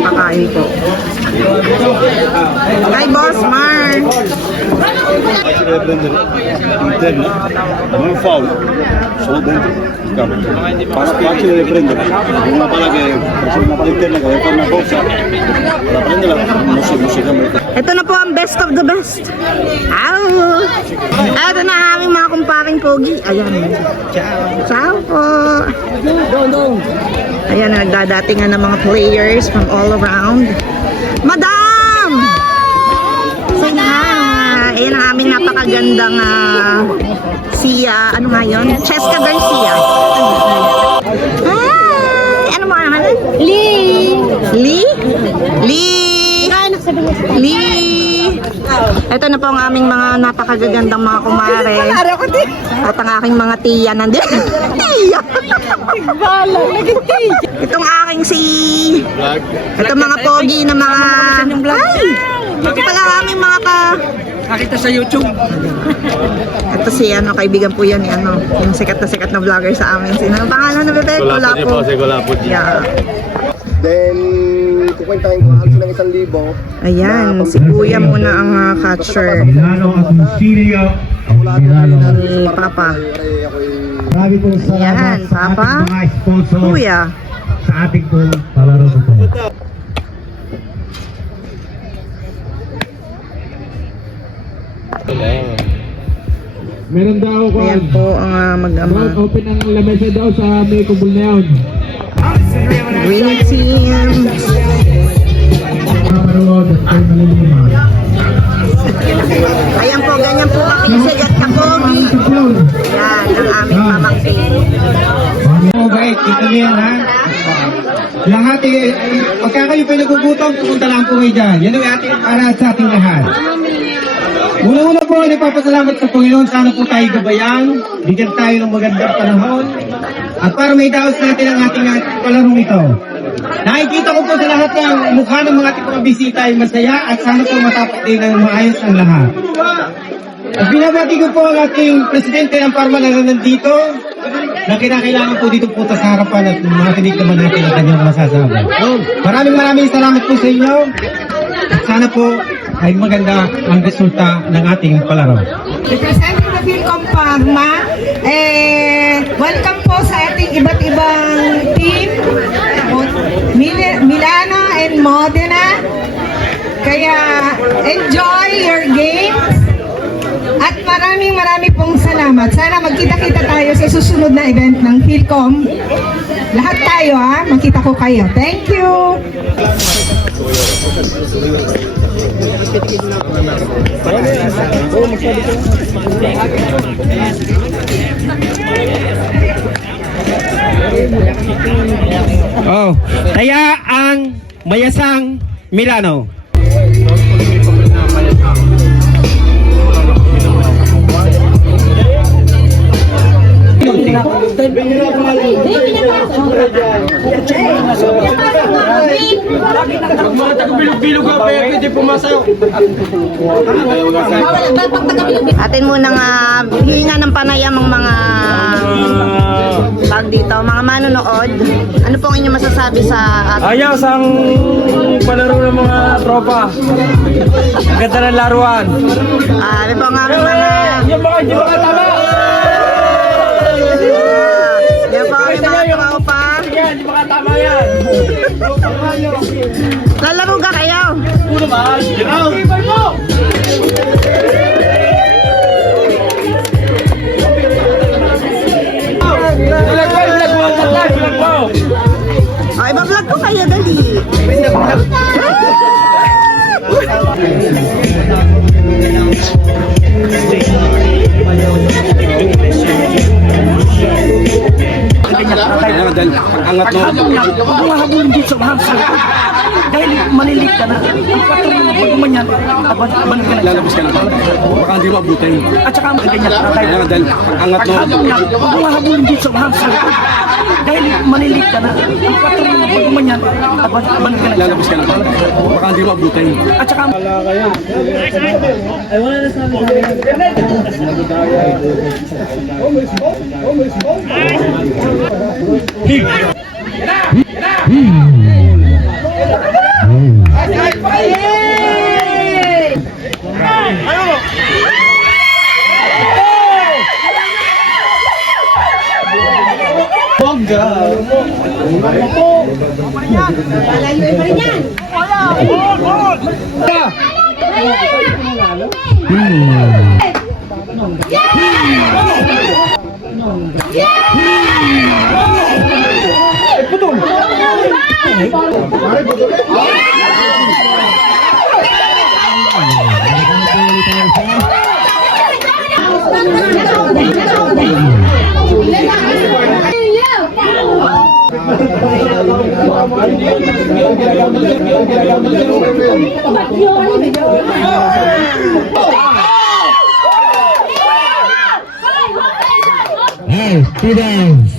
Pakain ko. Hi, Boss Mar. Non foul, solo dentro il campo. Facile deve prendere, una palla che una palla interna che deve fare una cosa, la prendere non si cambia. Ito na po ang best of the best. Ow! Ito na ang aming mga kumparing pogi. Ayan. Ciao po. Ayan, nagdadatingan ng mga players from all around. Madam! Say hi! Ayan ang aming napakagandang ano nga yun? Cheska Garcia. Hi! Ano mo naman? Lee! Lee? Lee! Lee! Ito na po ang aming mga napakagagandang mga kumare. At ang aking mga tiya nandito. Tiya! Itong aking ito mga pogi na mga... Ay! Ito pala aming mga Nakita sa YouTube. Ito si kaibigan po yan ni yung sikat na vlogger sa amin. Sino ang pangalan na bebe? Kulapo. Yeah. Then, kukwentahin ko halos ng 1,000. Ayan, si Kuya muna ang catcher. Milano at Lucilia. Ni Papa. Marami pong Ayan, salamat sa Papa. ating mga sponsor Kuya. sa ating pong palaro nito. Meron daw ko. Ayan po ang mag-ama. Open ang lamesa daw sa may kubol na yun. Green team. Ayan po, ganyan po kakisig at kapogi. Ayan, ang aming pamangkin. Okay, ito yan ha. Lahat pagka kayo pinagugutom, pupunta lang po kayo dyan. Yan ang ating para sa ating lahat. Una-una po, nagpapasalamat sa Panginoon. Sana po tayo gabayan. Bigyan tayo ng magandang panahon. At para may daos natin ang ating palarong ito. Nakikita ko po sa lahat ng mukha ng mga ating mga bisita ay masaya at sana po matapos din ng maayos ang lahat. At binabati ko po ang ating presidente ng Parma na nandito na kinakailangan po dito po sa harapan at makinig naman natin ang kanyang masasabi. Maraming salamat po sa inyo. At sana po ay maganda ang resulta ng ating palaro. Representing the Philcom Parma, welcome po sa ating iba't ibang team, Milano and Modena. Kaya enjoy your games at marami pong salamat. Sana magkita-kita tayo sa susunod na event ng Philcom. Lahat tayo makita ko kayo. Thank you! Oh, kaya ang mayasang Milano. Bilog-bilog ka, pero hindi pumasaw. Atin munang hihinga ng panayam ang mga dito, mga manonood. Ano pong inyong masasabi sa Ayos ang palaro ng mga tropa. Ganda ng laruan. ano pong aming mga Yung mga hindi makatama. yan po aming mga tropa. Yan, hindi makatama yan. Lalaro ka kayo? Puno ba? Ibay mo! Iba-vlog ko kayo, dali. Kaya dahil angat mo. Habulin dito sa hamsa. Dahil malilit ka na. Pag umanyan, aban ka na. Lalabas ka na. Baka hindi mo abutin. At saka ganyan. Kaya dahil angat mo. Habulin dito sa hamsa. Dahil malilit ka na. Pag umanyan, aban ka na. Lalabas ka na. Baka hindi mo abutin. At saka ay wala na sabi sa Hey, students!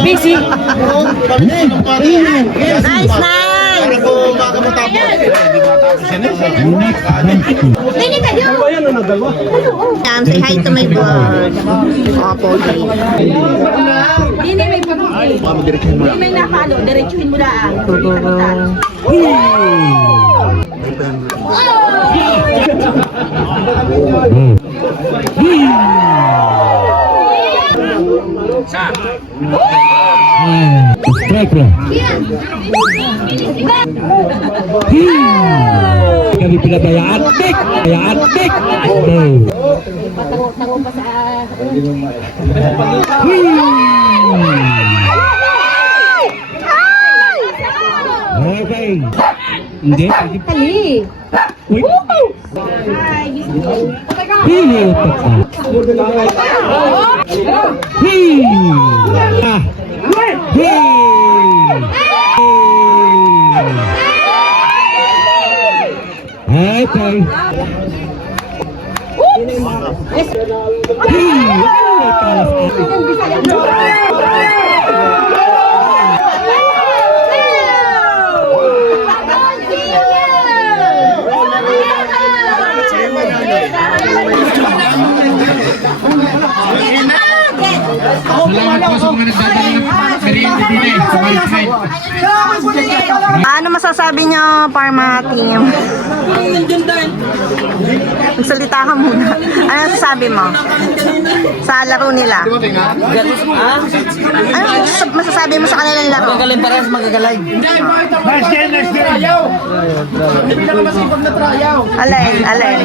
Busy. Nice, nice. Say hi to my vlog. Opo. Hindi may may nakalo, diretsuhin mo lang. Kami pinabayaan, tik! Bayaan, tik! Tango pa sa... Okay. Hindi. Kali! Uy. Hili utak ka. Hili. Ah. Hili. Okay. Ano masasabi niyo, Parma team? Magsalita ka muna. Ano masasabi mo sa laro nila? Ano masasabi mo sa kanilang laro? Magaling parehas magagaling. Alin, alin.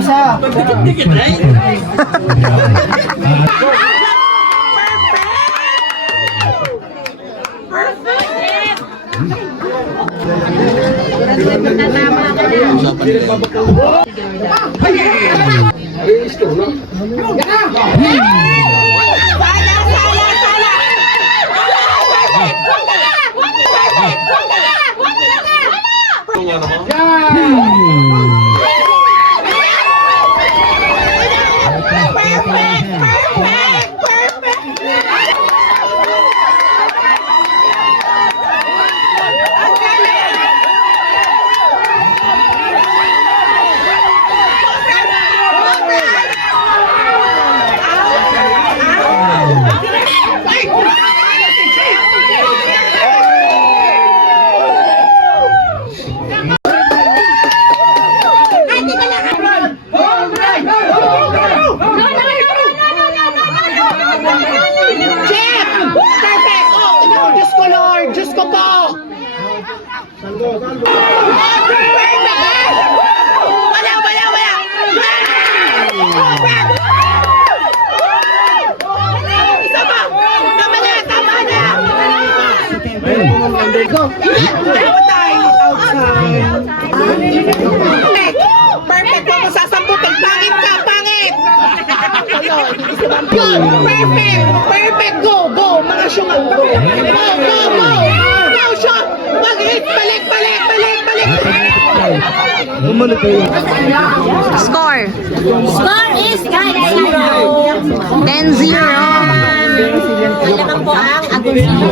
Perfect! Huwag mo sasamputin! Pangit ka! Pangit! Good! Perfect! Perfect! Go! Go! Mga shoot! Go! Go! Go! Go! Shot! Mag-hit! Balik! Balik! Balik! Balik! Score! Score is 10-0. 10-0. Kailangan po ang Agoncillo.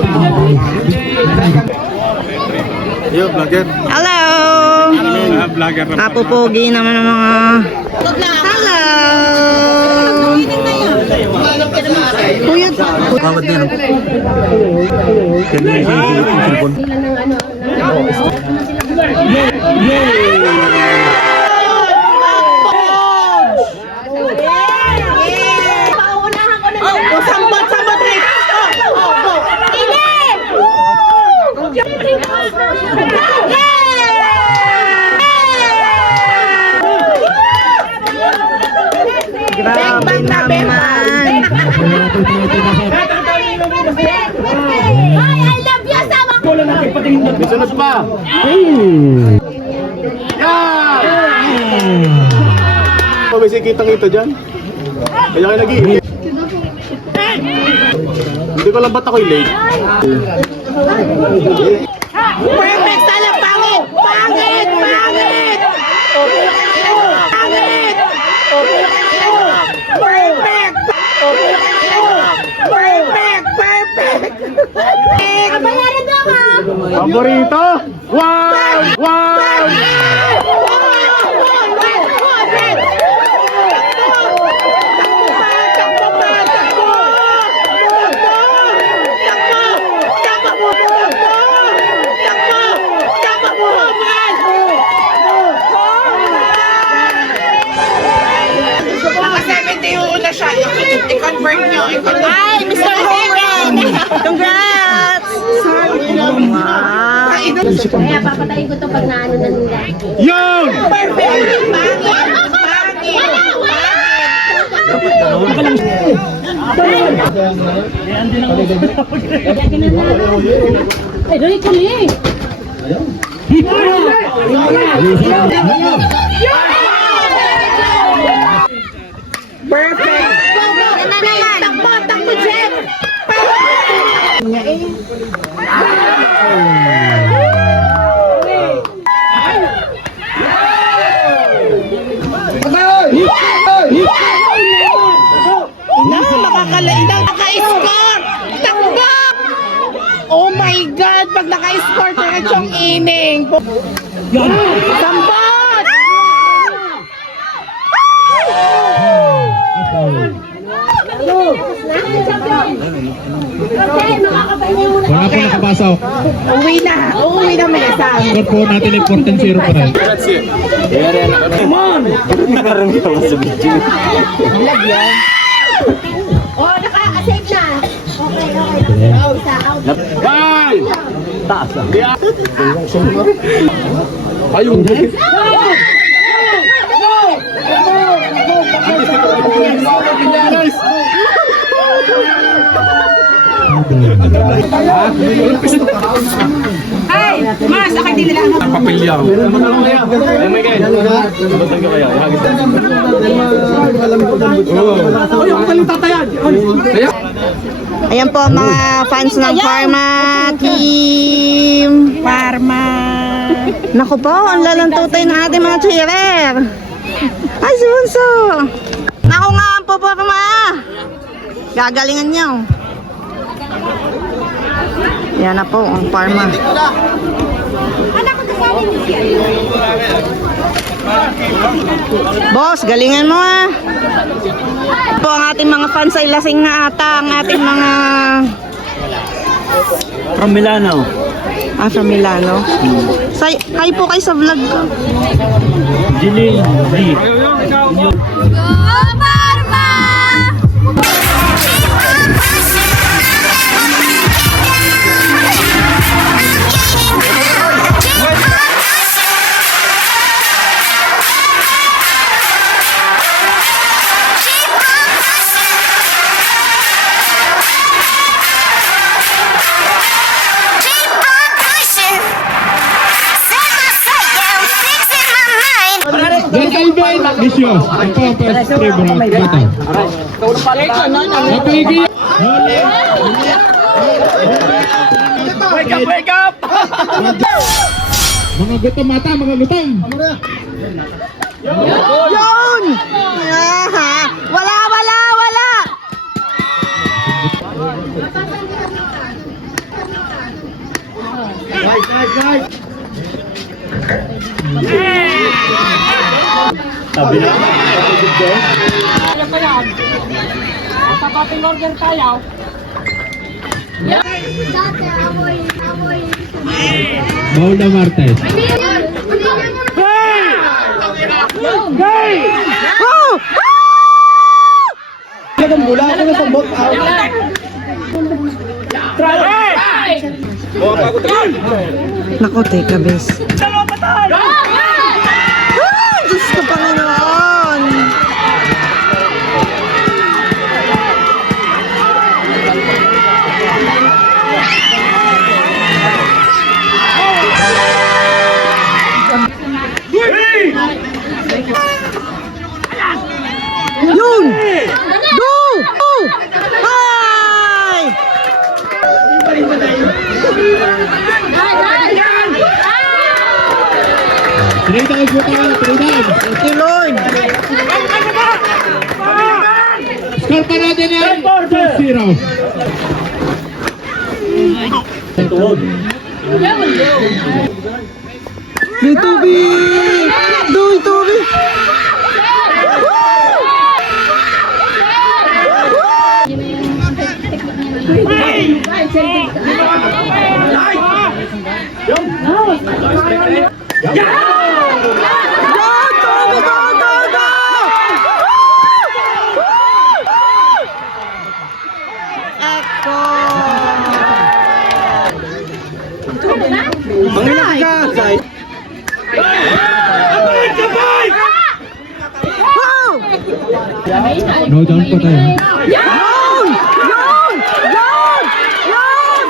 Yo, vlogger. Hello! Vlogger. Kapupogi naman ng mga... Hello! Kuya, Bawat din. Kanya yung cellphone. Pauunahan ko na sambat! Sambat! Grabe naman! Hoy, I love you, sama ko. Wala na kayo patingin. Sunod pa. May sikitang ito dyan. Kaya kayo nag-iinit. Hindi ko lang ba't ako'y late. Perfect! Sana pangit! Pangit! Pangit! Pangit! Perfect! Perfect! Perfect! Kabayaran daw ka. Paborito? Wow! Wow! I-convert nyo. Ay, Mr. Horan! Congrats! Wow! Kaya papatayin ko to pag naano na nila. Yun! Perfect! Pangit! Ay, doon ikuli. Perfect! Takbo! Takbo, Jen! Makakalain na naka-score! Takbo! Oh my God! Pag naka-score, diretsong inning! Sambot! Okay, makakapahinga muna. Wala po nakapasok. Uwi na! Uuwi na Mesa! Score po natin ay 14-0 pa rin. Oh, naka-save na. Okay, okay. Isa out. Bye! Ayun. Guys! Ay, mas, akin din nila. Papilya. Ayan po ang mga fans ng Pharma Team. Parma. Naku po, ang lalantutay ng ating mga cheerer. Ay, si Bunso. Naku nga ang po, Pharma. Gagalingan niyo. Yan na po, ang Pharma. Boss, galingan mo ah. Po ang ating mga fans ay lasing na ata ang ating mga... From Milano. Ah, from Milano. Hi po kayo sa vlog ko. Jilin. Vicious. Ito ang first favorite. Bata. Napigil. Wake up! Mga gutom mata, mga gutom. Yun! Ah, wala, wala, wala! Sabi na. Mauna Martes. Oh! Naku, teka, bes. Ah, Diyos ko, Panginoon! Yun! Go! Go! Hi! Trinidad ang buta. Trinidad. Thank you, Lord. Score pa natin yan. 2-0. May tubig! Doy, tubig! Go, tubig! Go, go, go! Echo! Wow! No down pa tayo. Yun! Yun! Yun! Yun!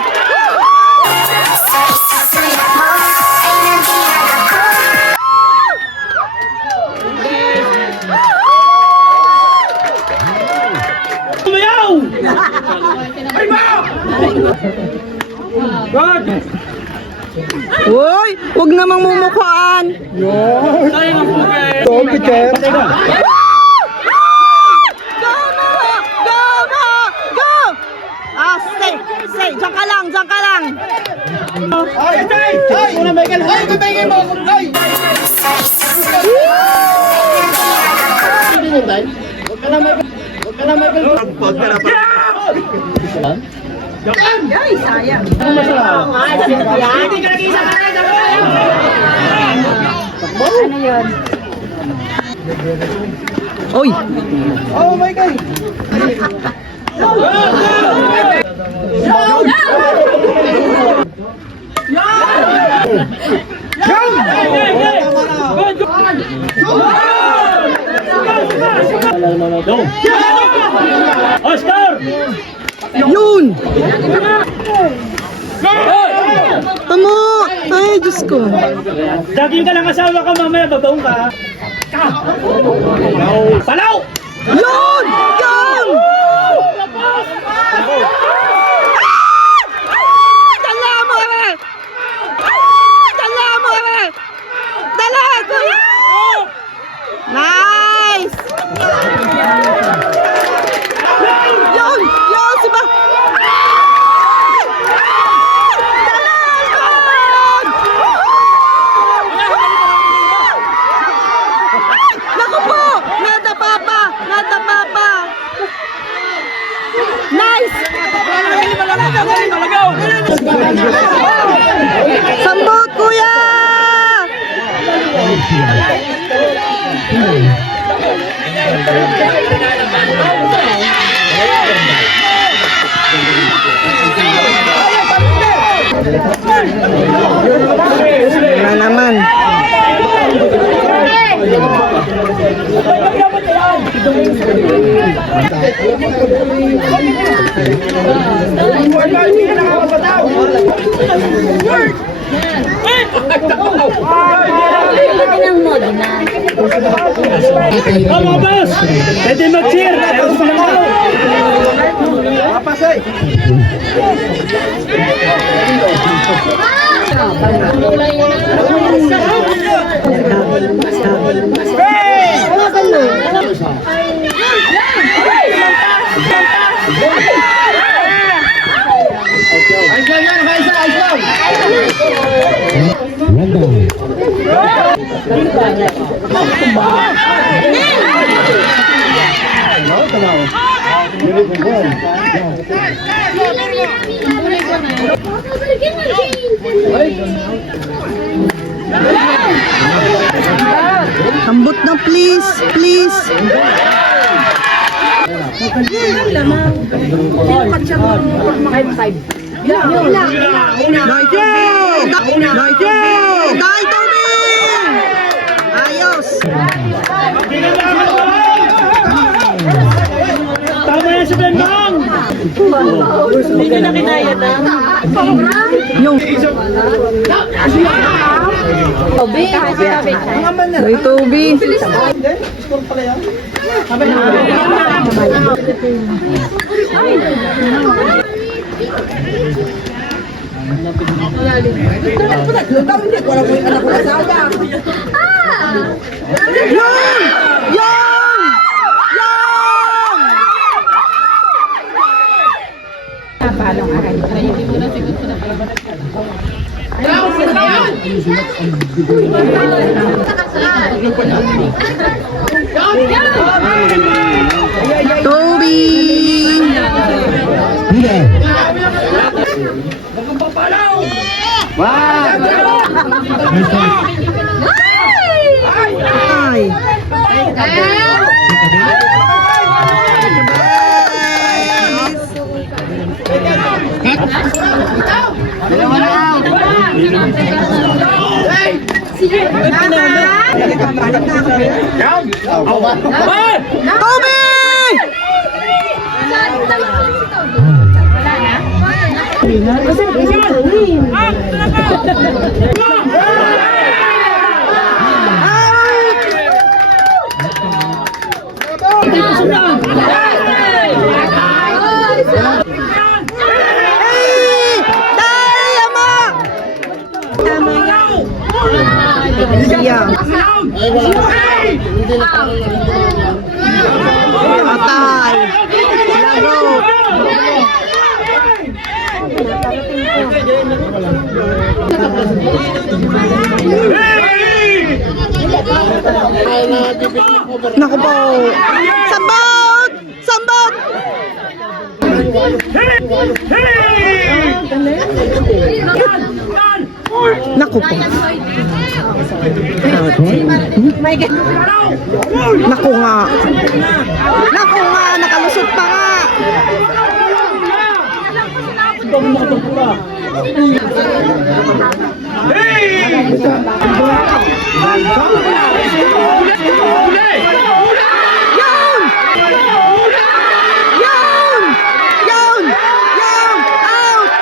Tumayaw! Ay ba? God! Uy! Huwag namang mumukhaan! Don't be careful. Go mo! Go mo! Go! Ah, stay! Stay! Diyan ka lang! Diyan ka lang! Ay! Ay! Una Michael! Ay! Kapagin mo! Ay! Uy! Oh my God! Oscar! Yun! Tamo! Ay, Diyos ko! Daging ka lang asawa ka, mamaya babaong ka. Palaw! Yun! Yun! Dala mo kami! Dala mo kami! Dala! Kuya! Nice! Yun! Yun! Si ba? Dala! Yun! Naku po! Nadapa pa! Nadapa pa! Nice! Sambot, kuya! Na naman. Mga boss! Pwede mag-cheer! Ayaw ko lang daw! Ambot na please, please. Dai Toming! Ayos! Tama yan si Blenbang! Hindi na kinaya na. Yung Toby. Dai Toby. Yan! Yan! Yan! Toby! Ay! Toby! Iya. Atay. Lagot. Naku po. Sambot! Sambot! Naku po. Naku nga. Naku nga, nakalusot pa nga. Yun! Yun! Yun! Yun! Out! Out!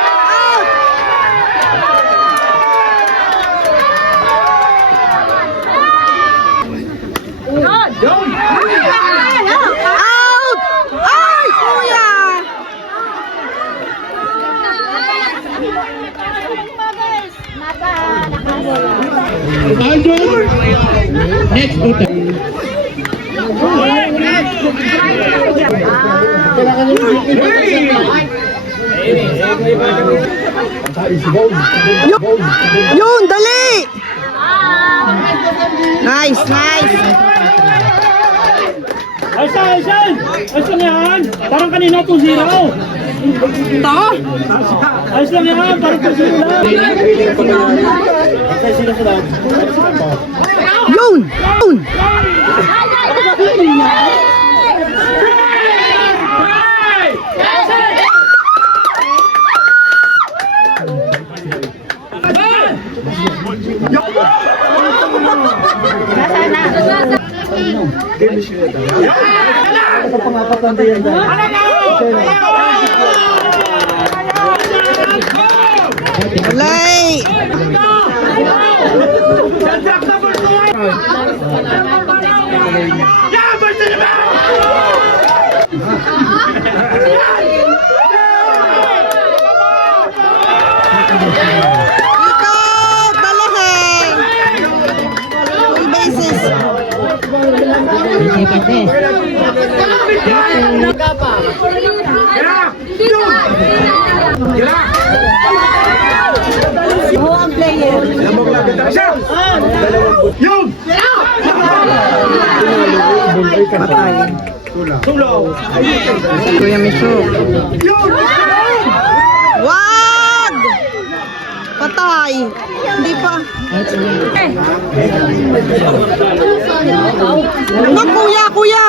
Out! Ay, kuya! Idol! Next utak. Yun, dali! Nice, nice! Aysan! Aysan! Aysan yan! Parang kanina 2-0! Ito? Ayos lang yan! Parang 2-0 lang! Yun! Yun! Alay! Ikot! Dalhin! Full bases. Ako ang player. Kuya Miso. Wag! Patay. Hindi pa. Wag, kuya, kuya.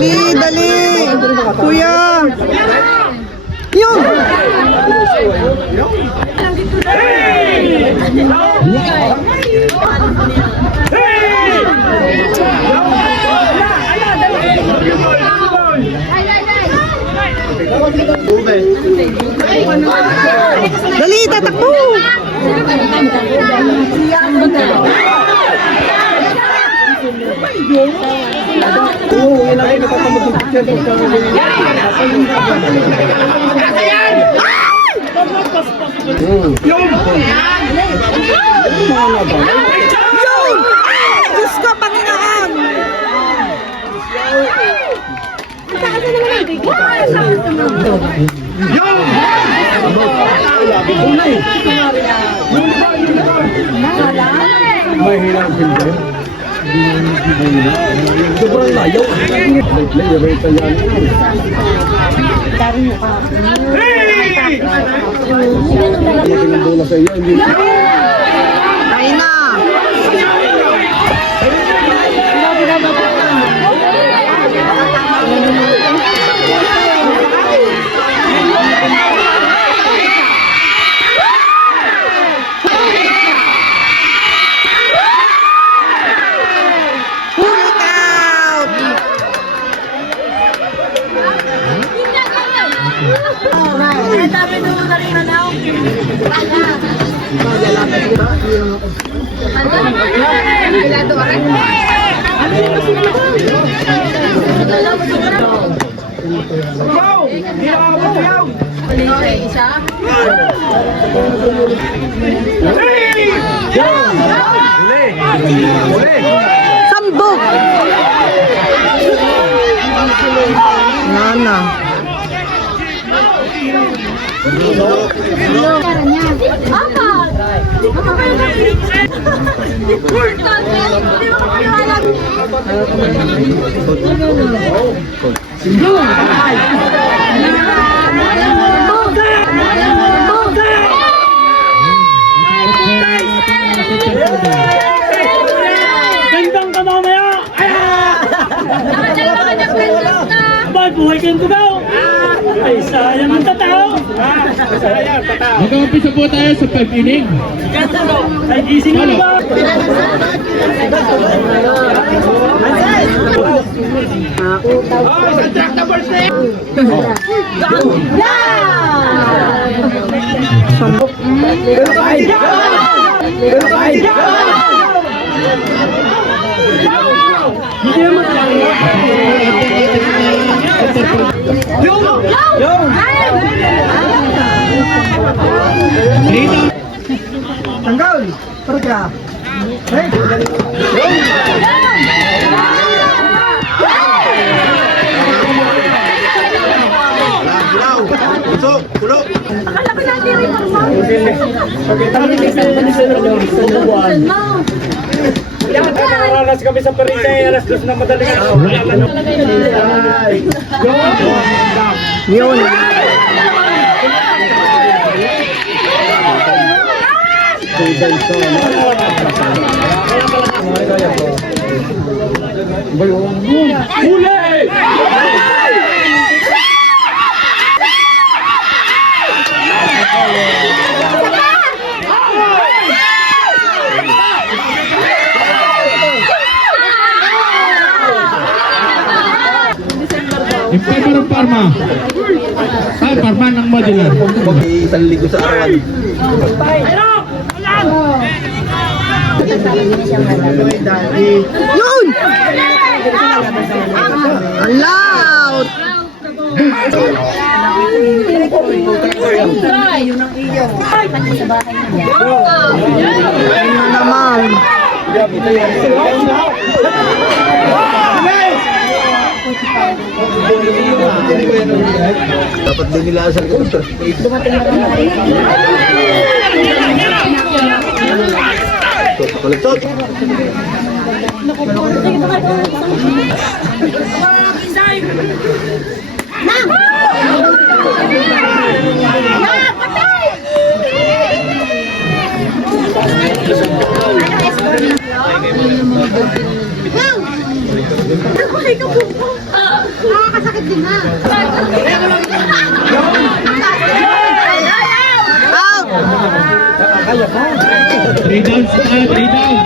Dali, dali. Kuya. Yun. Dali, tatakbo. Yun! Diyos ko, Panginoon! Ayun na! Look out! Sambog! Nana. Gandang ka mamaya! Abay, buhay kayong tugaw! Ay, sayang ang tataw! Mag-umpisa po tayo sa 5 inning. Ay, gising mo ba? Hindi naman Tanggal! Perga! Nararas kami sa Parisay, alas 2 na madaling araw. Yun. Huli! Inspector ng Parma. Ay, Parma ng modular. Isang ligo sa arawan. Yun! Loud! Ayun na naman. Dapat din nila asal ko. Kolektor. Nakakasakit din na. Out! 3 down, 3 down.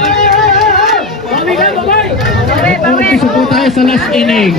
Umpisa po tayo sa last inning.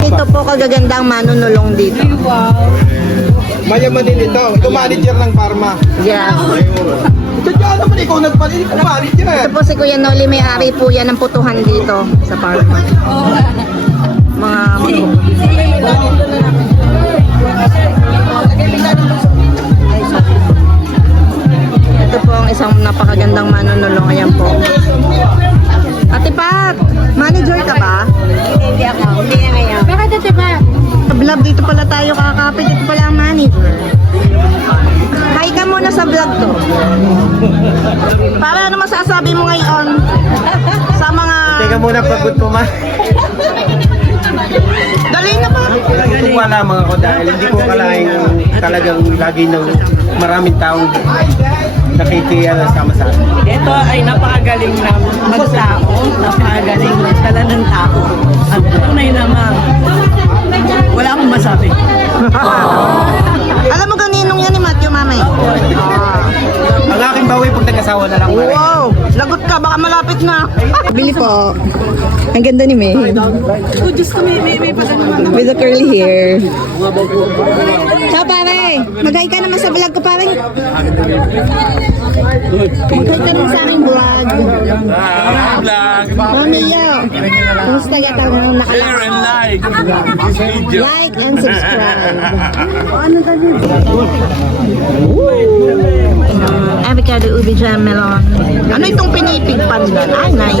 Ito po kagagandang manunulong dito. Mayaman din ito. Ito manager ng Parma. Yes. Ito dyan naman ikaw nagpalit ng manager. Ito po si Kuya Noli, may-ari po yan ng putuhan dito sa Parma. Mga ito po ang isang napakagandang manunulong. Ayan po. Ate Pat, manager ka ba? Hindi ako. Hindi na ngayon. Bakit ito ba? Sa vlog dito pala tayo kakapit. Ito pala ang manager. Hi ka muna sa vlog to. Para ano masasabi mo ngayon sa mga... Teka muna, pagod ko ma. Dali na ba? Tutuwa lamang ako dahil hindi ko kalaing talagang lagi ng maraming taong nakikiyala sama sa akin. Ito ay napakagaling na magtao, napakagaling magdala ng tao. At tunay naman, wala akong masabi. Alam mo ganinong yan ni Matthew, mamay? Ang aking bawi pag nag-asawa na lang. Wow! Lagot ka, baka malapit na. Bili po. Ang ganda ni May. Oh, Diyos ko, may pagano. With the curly hair. Ciao, pare! Mag-hi ka naman sa vlog ko, pare. Mag-hi ka naman sa aking vlog. Mamiyo. Kumusta ka tayo ng nakalakas? Like and subscribe. Ano ka din? Avocado, ubi, jam, melon. Ano itong pinipig pandan? Ay, nice.